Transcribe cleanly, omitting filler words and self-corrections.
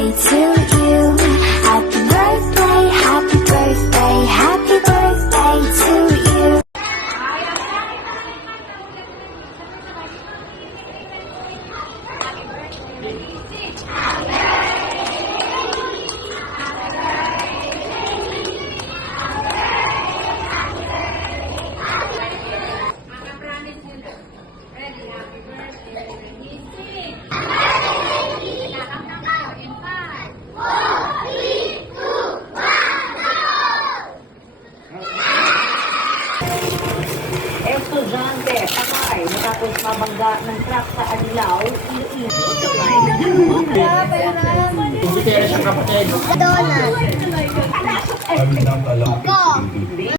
birthday to you. Happy birthday, happy birthday, happy birthday to you. Estudyante, sakay, matapos mabangga ng truck sa Anilao, Iloilo. Donut. Kami ng alam.